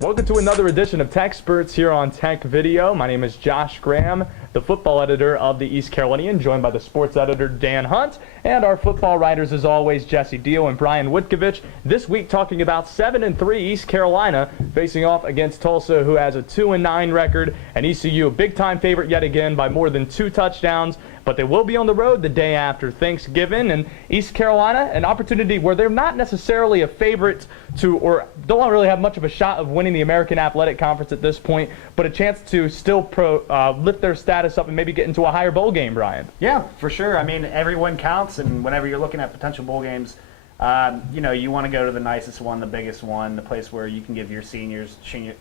Welcome to another edition of TECsperts here on Tech Video. My name is Josh Graham, the football editor of the East Carolinian, joined by the sports editor Dan Hunt, and our football writers, as always, Jesse Deal and Brian Witkovich. This week talking about 7-3 East Carolina facing off against Tulsa, who has a 2-9 record, and ECU a big-time favorite yet again by more than 2 touchdowns. But they will be on the road the day after Thanksgiving, and East Carolina, an opportunity where they're not necessarily a favorite to, or don't really have much of a shot of winning the American Athletic Conference at this point, but a chance to still lift their status up and maybe get into a higher bowl game, Brian. Yeah, for sure. I mean, every win counts, and whenever you're looking at potential bowl games, you want to go to the nicest one, the biggest one, the place where you can give your seniors, Shane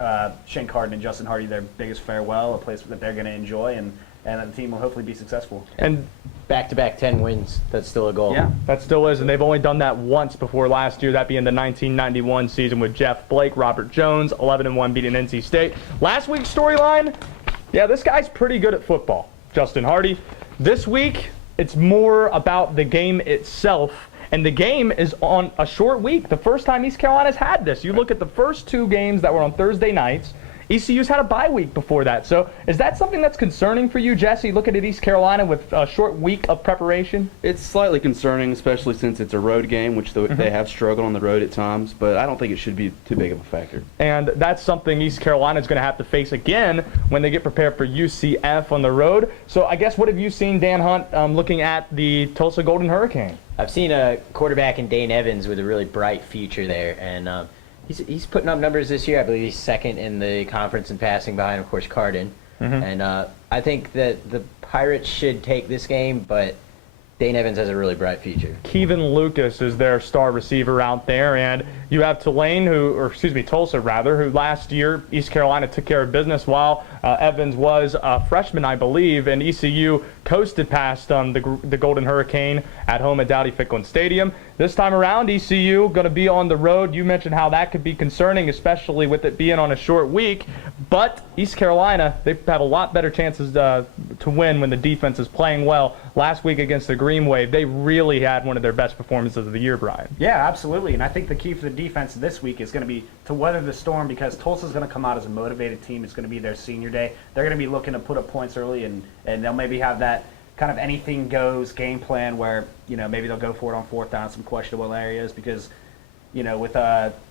Carden and Justin Hardy, their biggest farewell, a place that they're going to enjoy, and the team will hopefully be successful. And back-to-back 10 wins, that's still a goal. Yeah, that still is, and they've only done that once before last year, that being the 1991 season with Jeff Blake, Robert Jones, 11-1 beating NC State. Last week's storyline, yeah, this guy's pretty good at football, Justin Hardy. This week, it's more about the game itself, and the game is on a short week. The first time East Carolina's had this. You look at the first 2 games that were on Thursday nights, ECU's had a bye week before that. So is that something that's concerning for you, Jesse, looking at East Carolina with a short week of preparation? It's slightly concerning, especially since it's a road game, which they have struggled on the road at times, but I don't think it should be too big of a factor. And that's something East Carolina's going to have to face again when they get prepared for UCF on the road. So I guess what have you seen, Dan Hunt, looking at the Tulsa Golden Hurricane? I've seen a quarterback in Dane Evans with a really bright future there, and he's putting up numbers this year. I believe he's second in the conference in passing behind, of course, Carden. And I think that the Pirates should take this game, but Dane Evans has a really bright future. Kevin Lucas is their star receiver out there, and you have Tulsa rather, who last year East Carolina took care of business while Evans was a freshman, I believe, and ECU coasted past the Golden Hurricane at home at Dowdy-Ficklin Stadium. This time around, ECU going to be on the road. You mentioned how that could be concerning, especially with it being on a short week. But East Carolina, they have a lot better chances to win when the defense is playing well. Last week against the Green Wave, they really had one of their best performances of the year, Brian. Yeah, absolutely. And I think the key for the defense this week is going to be to weather the storm, because Tulsa's going to come out as a motivated team. It's going to be their senior day. They're going to be looking to put up points early, and they'll maybe have that kind of anything goes game plan where, maybe they'll go for it on 4th down, some questionable areas, because, with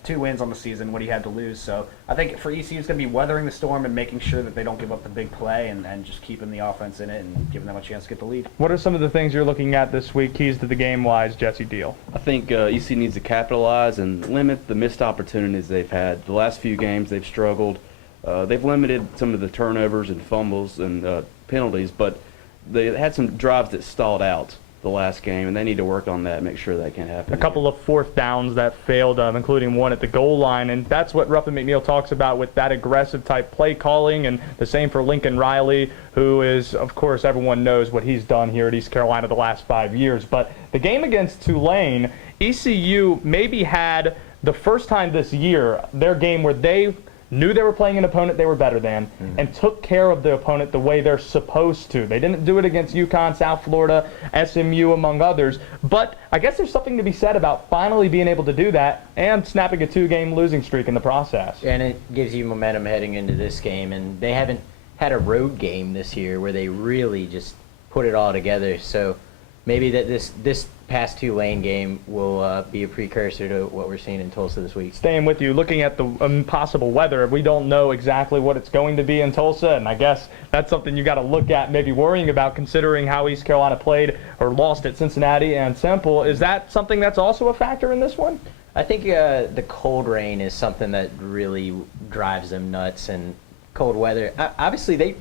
2 wins on the season, what do you have to lose? So I think for ECU, it's going to be weathering the storm and making sure that they don't give up the big play and just keeping the offense in it and giving them a chance to get the lead. What are some of the things you're looking at this week, keys to the game-wise, Jesse Deal? I think ECU needs to capitalize and limit the missed opportunities they've had. The last few games they've struggled. They've limited some of the turnovers and fumbles and penalties, but they had some drives that stalled out the last game, and they need to work on that, make sure that can happen. A couple of 4th downs that failed, including one at the goal line, and that's what Ruffin McNeil talks about with that aggressive type play calling, and the same for Lincoln Riley, who is, of course, everyone knows what he's done here at East Carolina the last 5 years. But the game against Tulane, ECU maybe had the first time this year their game where they knew they were playing an opponent they were better than, and took care of the opponent the way they're supposed to. They didn't do it against UConn, South Florida, SMU, among others. But I guess there's something to be said about finally being able to do that and snapping a 2-game losing streak in the process. And it gives you momentum heading into this game, and they haven't had a road game this year where they really just put it all together. So maybe that this past Tulane game will be a precursor to what we're seeing in Tulsa this week. Staying with you, looking at the possible weather, we don't know exactly what it's going to be in Tulsa, and I guess that's something you got to look at, maybe worrying about, considering how East Carolina played or lost at Cincinnati and Temple. Is that something that's also a factor in this one? I think the cold rain is something that really drives them nuts, and cold weather. Obviously, they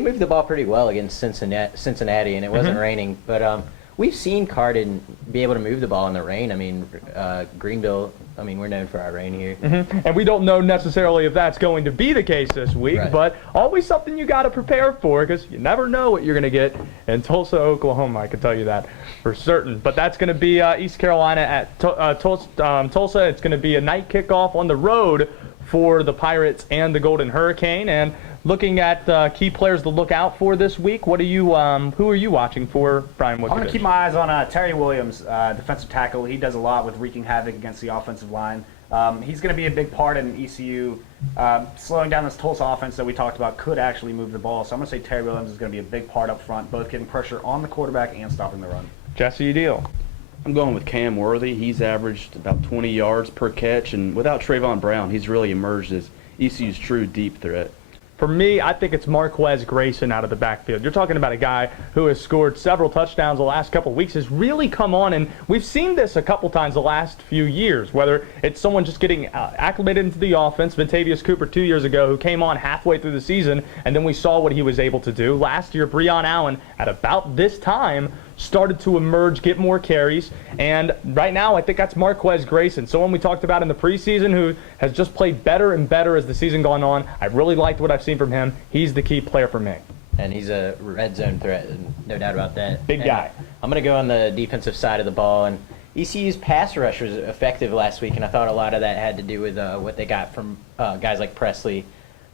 moved the ball pretty well against Cincinnati, and it wasn't raining, but we've seen Carden be able to move the ball in the rain. I mean, Greenville, we're known for our rain here. And we don't know necessarily if that's going to be the case this week, but always something you got to prepare for, because you never know what you're going to get in Tulsa, Oklahoma. I can tell you that for certain. But that's going to be East Carolina at Tulsa. It's going to be a night kickoff on the road for the Pirates and the Golden Hurricane. And looking at key players to look out for this week, what are you? Who are you watching for, Brian? I'm going to keep my eyes on Terry Williams, defensive tackle. He does a lot with wreaking havoc against the offensive line. He's going to be a big part in ECU slowing down this Tulsa offense that we talked about could actually move the ball. So I'm going to say Terry Williams is going to be a big part up front, both getting pressure on the quarterback and stopping the run. Jesse, you deal. I'm going with Cam Worthy. He's averaged about 20 yards per catch, and without Trayvon Brown, he's really emerged as ECU's true deep threat. For me, I think it's Marquez Grayson out of the backfield. You're talking about a guy who has scored several touchdowns the last couple of weeks, has really come on, and we've seen this a couple times the last few years, whether it's someone just getting acclimated into the offense, Ventavious Cooper 2 years ago, who came on halfway through the season, and then we saw what he was able to do. Last year, Breon Allen, at about this time, started to emerge, get more carries, and right now I think that's Marquez Grayson, someone we talked about in the preseason who has just played better and better as the season gone on. I really liked what I've seen from him. He's the key player for me. And he's a red zone threat, no doubt about that. Big guy. I'm going to go on the defensive side of the ball, and ECU's pass rush was effective last week, and I thought a lot of that had to do with what they got from guys like Presley.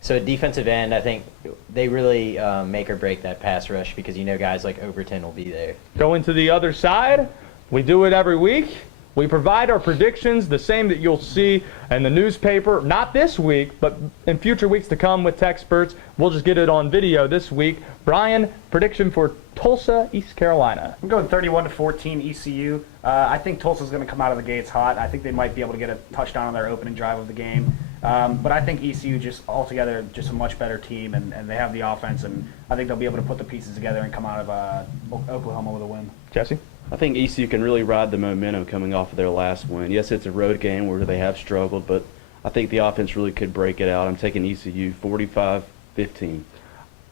So at defensive end, I think they really make or break that pass rush because guys like Overton will be there. Going to the other side, we do it every week. We provide our predictions, the same that you'll see in the newspaper, not this week, but in future weeks to come with TECsperts. We'll just get it on video this week. Brian, prediction for Tulsa, East Carolina. I'm going 31-14 ECU. I think Tulsa's going to come out of the gates hot. I think they might be able to get a touchdown on their opening drive of the game. But I think ECU just altogether just a much better team, and they have the offense, and I think they'll be able to put the pieces together and come out of Oklahoma with a win. Jesse? I think ECU can really ride the momentum coming off of their last win. Yes, it's a road game where they have struggled, but I think the offense really could break it out. I'm taking ECU 45-15.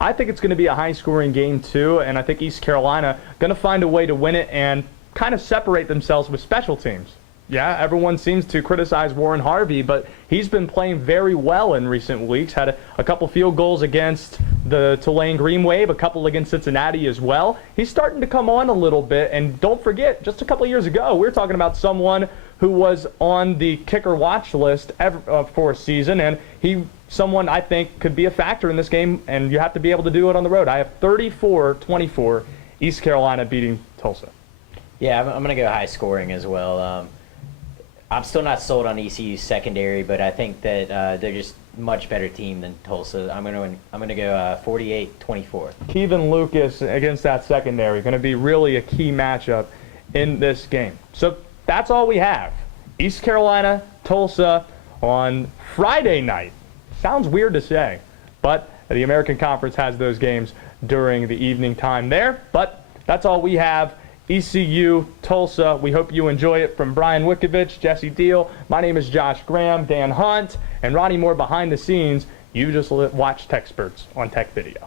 I think it's going to be a high-scoring game, too, and I think East Carolina going to find a way to win it and kind of separate themselves with special teams. Yeah, everyone seems to criticize Warren Harvey, but he's been playing very well in recent weeks. Had a couple field goals against the Tulane Green Wave, a couple against Cincinnati as well. He's starting to come on a little bit, and don't forget, just a couple of years ago, we were talking about someone who was on the kicker watch list for a season, and someone I think could be a factor in this game, and you have to be able to do it on the road. I have 34-24, East Carolina beating Tulsa. Yeah, I'm going to go high scoring as well. I'm still not sold on ECU's secondary, but I think that they're just much better team than Tulsa. I'm going to go 48-24. Kevin Lucas against that secondary going to be really a key matchup in this game. So that's all we have. East Carolina, Tulsa on Friday night. Sounds weird to say, but the American Conference has those games during the evening time there. But that's all we have. ECU, Tulsa. We hope you enjoy it. From Brian Wickovich, Jesse Deal, my name is Josh Graham, Dan Hunt, and Ronnie Moore behind the scenes. You just watched TECsperts on Tech Video.